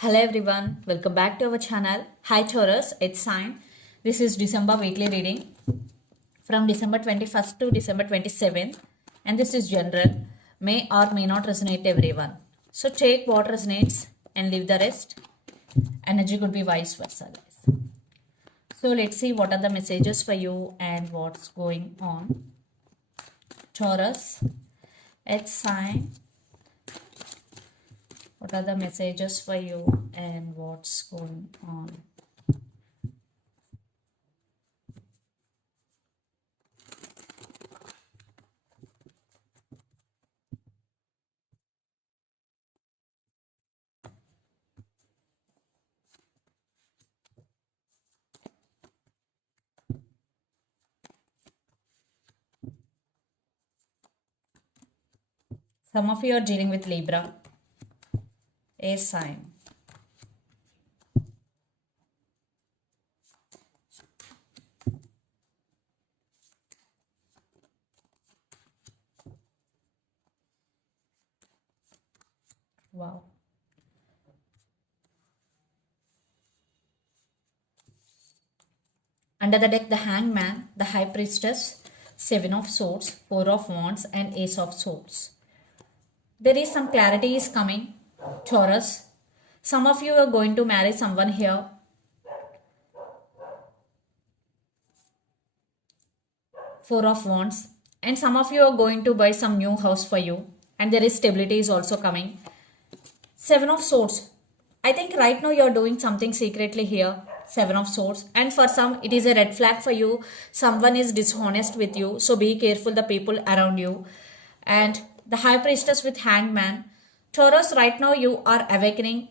Hello everyone, welcome back to our channel. Hi Taurus, it's Sign. This is December weekly reading from December 21st to December 27th, and this is general. May or may not resonate everyone. So take what resonates and leave the rest. Energy could be vice versa, guys. So let's see what are the messages for you and what's going on. Taurus, it's Sign. What are the messages for you and what's going on? Some of you are dealing with Libra, air sign. Wow. Under the deck, the Hangman, the High Priestess, Seven of Swords, Four of Wands, and Ace of Swords. There is some clarity is coming, Taurus. Some of you are going to marry someone here. Four of Wands. And some of you are going to buy some new house for you. And there is stability is also coming. Seven of Swords. I think right now you're doing something secretly here. Seven of Swords. And for some, it is a red flag for you. Someone is dishonest with you. So be careful the people around you. And the High Priestess with Hangman. Taurus, right now you are awakening.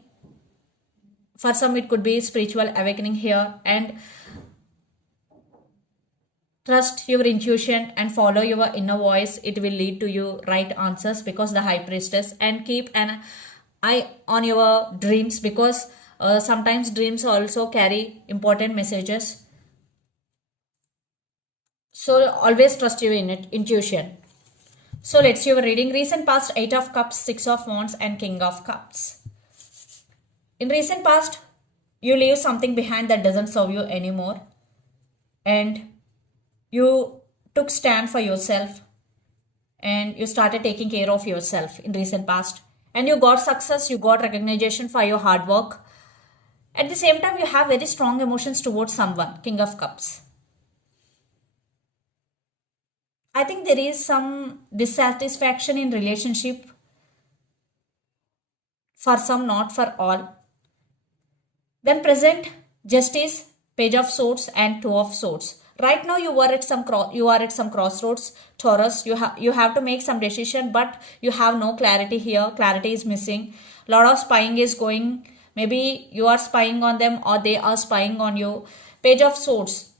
For some, it could be spiritual awakening here. And trust your intuition and follow your inner voice. It will lead to you right answers because the High Priestess. And keep an eye on your dreams because sometimes dreams also carry important messages. So always trust your intuition. So let's see your reading. Recent past, 8 of Cups, 6 of Wands, and King of Cups. In recent past, you leave something behind that doesn't serve you anymore. And you took stand for yourself. And you started taking care of yourself in recent past. And you got success, you got recognition for your hard work. At the same time, you have very strong emotions towards someone, King of Cups. I think there is some dissatisfaction in relationship. For some, not for all. Then present, Justice, Page of Swords, and Two of Swords. Right now you are at some crossroads, Taurus. You have to make some decision, but you have no clarity here. Clarity is missing. Lot of spying is going. Maybe you are spying on them or they are spying on you. Page of Swords.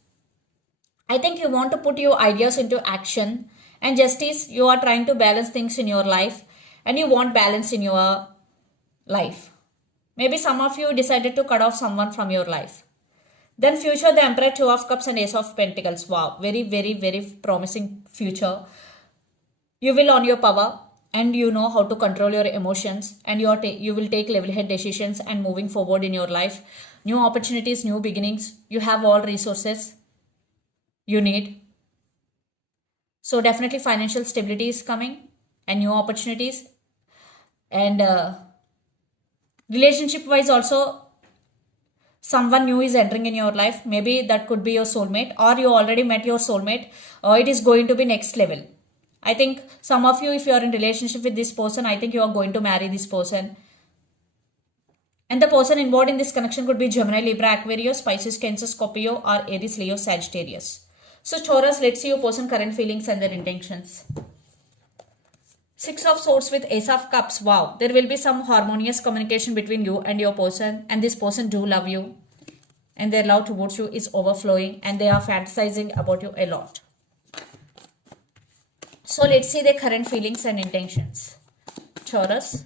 I think you want to put your ideas into action. And Justice, you are trying to balance things in your life. And you want balance in your life. Maybe some of you decided to cut off someone from your life. Then future, the Emperor, Two of Cups, and Ace of Pentacles. Wow, very, very, very promising future. You will own your power and you know how to control your emotions and you will take level-head decisions and moving forward in your life. New opportunities, new beginnings. You have all resources you need. So definitely financial stability is coming and new opportunities. And relationship-wise also, someone new is entering in your life. Maybe that could be your soulmate or you already met your soulmate or it is going to be next level. I think some of you, if you are in relationship with this person, I think you are going to marry this person. And the person involved in this connection could be Gemini, Libra, Aquarius, Pisces, Cancer, Scorpio, or Aries, Leo, Sagittarius. So Taurus, let's see your person current feelings and their intentions. Six of Swords with Ace of Cups. Wow, there will be some harmonious communication between you and your person, and this person do love you and their love towards you is overflowing and they are fantasizing about you a lot. So let's see their current feelings and intentions. Taurus.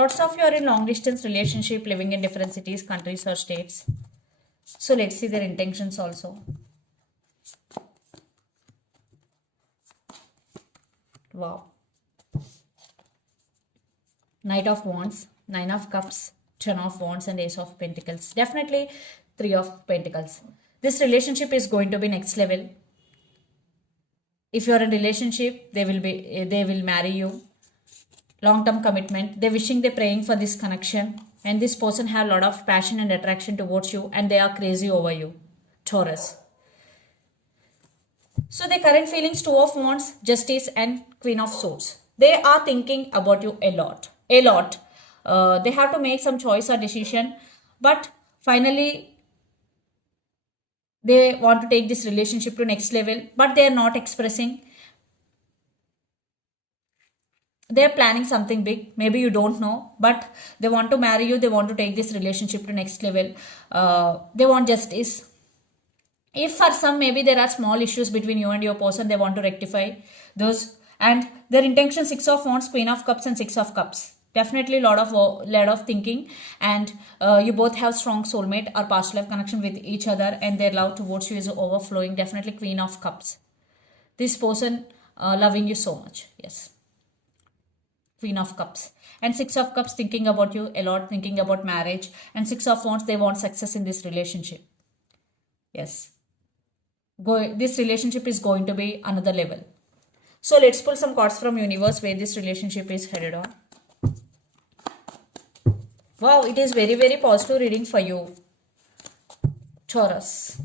Lots of you are in long distance relationship, living in different cities, countries or states. So let's see their intentions also. Wow. Knight of Wands, Nine of Cups, Ten of Wands and Ace of Pentacles. Definitely Three of Pentacles. This relationship is going to be next level. If you are in a relationship, they will marry you. Long-term commitment. They're wishing, they're praying for this connection. And this person have a lot of passion and attraction towards you, and they are crazy over you. Taurus. So the current feelings, Two of Wands, Justice and Queen of Swords. They are thinking about you a lot. A lot. They have to make some choice or decision. But finally, they want to take this relationship to next level. But they are not expressing. They are planning something big. Maybe you don't know. But they want to marry you. They want to take this relationship to next level. They want justice. If for some maybe there are small issues between you and your person, they want to rectify those. And their intention, Six of Wands, Queen of Cups and Six of Cups. Definitely lot of thinking, and you both have strong soulmate or past life connection with each other, and their love towards you is overflowing. Definitely Queen of Cups. This person loving you so much. Yes. Queen of Cups. And Six of Cups thinking about you a lot, thinking about marriage. And Six of Wands, they want success in this relationship. Yes. This relationship is going to be another level. So let's pull some cards from universe where this relationship is headed on. Wow, it is very, very positive reading for you, Taurus.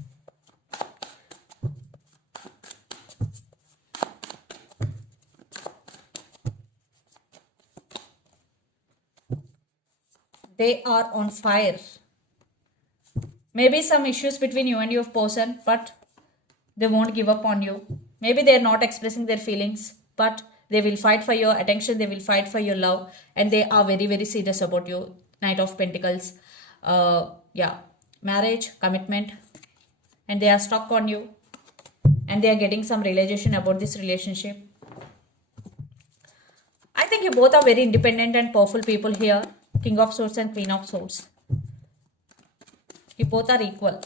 They are on fire. Maybe some issues between you and your person, but they won't give up on you. Maybe they're not expressing their feelings, but they will fight for your attention. They will fight for your love, and they are very, very serious about you. Knight of Pentacles. Yeah, marriage, commitment, and they are stuck on you, and they are getting some realization about this relationship. I think you both are very independent and powerful people here. King of Swords and Queen of Swords. You both are equal.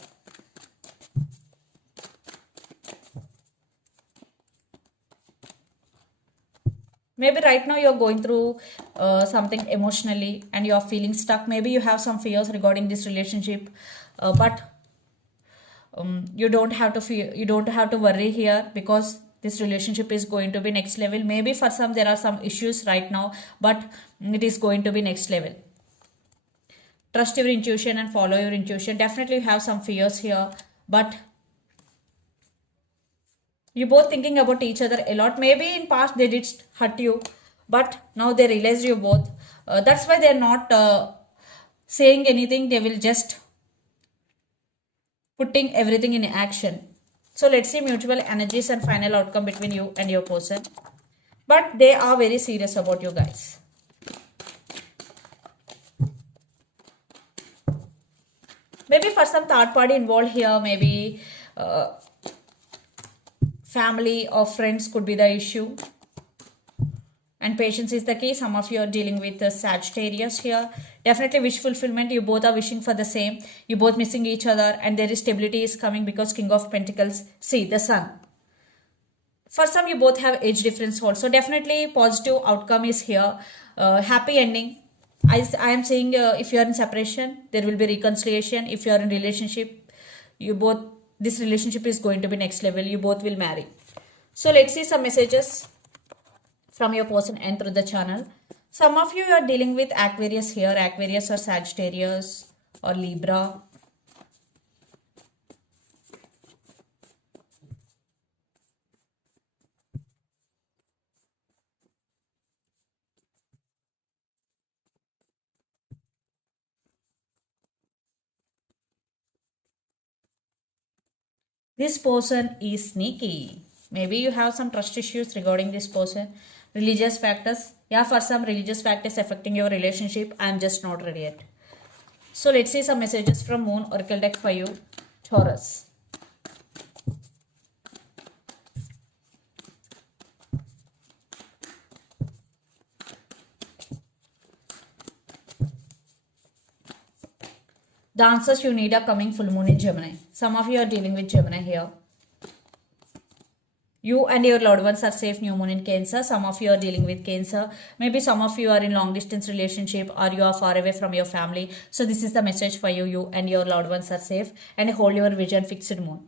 Maybe right now you're going through something emotionally and you're feeling stuck. Maybe you have some fears regarding this relationship, but you don't have to fear. You don't have to worry here, because this relationship is going to be next level. Maybe for some there are some issues right now, but it is going to be next level. Trust your intuition and follow your intuition. Definitely you have some fears here, but you both thinking about each other a lot. Maybe in past they did hurt you, but now they realize you both. That's why they're not saying anything. They will just putting everything in action. So let's see mutual energies and final outcome between you and your person. But they are very serious about you guys. Maybe for some third party involved here, maybe family or friends could be the issue. And patience is the key. Some of you are dealing with the Sagittarius here. Definitely wish fulfillment. You both are wishing for the same. You both missing each other, and there is stability is coming because King of Pentacles. See, the Sun. For some, you both have age difference also. Definitely positive outcome is here. Happy ending. I am saying if you are in separation, there will be reconciliation. If you are in relationship, this relationship is going to be next level. You both will marry. So let's see some messages from your person and through the channel. Some of you are dealing with Aquarius here. Aquarius or Sagittarius or Libra. This person is sneaky. Maybe you have some trust issues regarding this person. Religious factors. Yeah, for some religious factors affecting your relationship. I am just not ready yet. So let's see some messages from Moon Oracle deck for you, Taurus. The answers you need are coming full moon in Gemini. Some of you are dealing with Gemini here. You and your loved ones are safe. New moon in Cancer. Some of you are dealing with Cancer. Maybe some of you are in long distance relationship or you are far away from your family. So this is the message for you. You and your loved ones are safe and hold your vision. Fixed moon.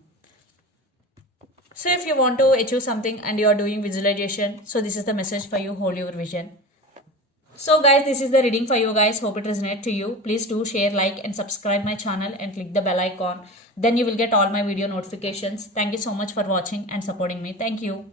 So if you want to achieve something and you are doing visualization, so this is the message for you. Hold your vision. So guys, this is the reading for you guys. Hope it resonates to you. Please do share, like and subscribe my channel and click the bell icon. Then you will get all my video notifications. Thank you so much for watching and supporting me. Thank you.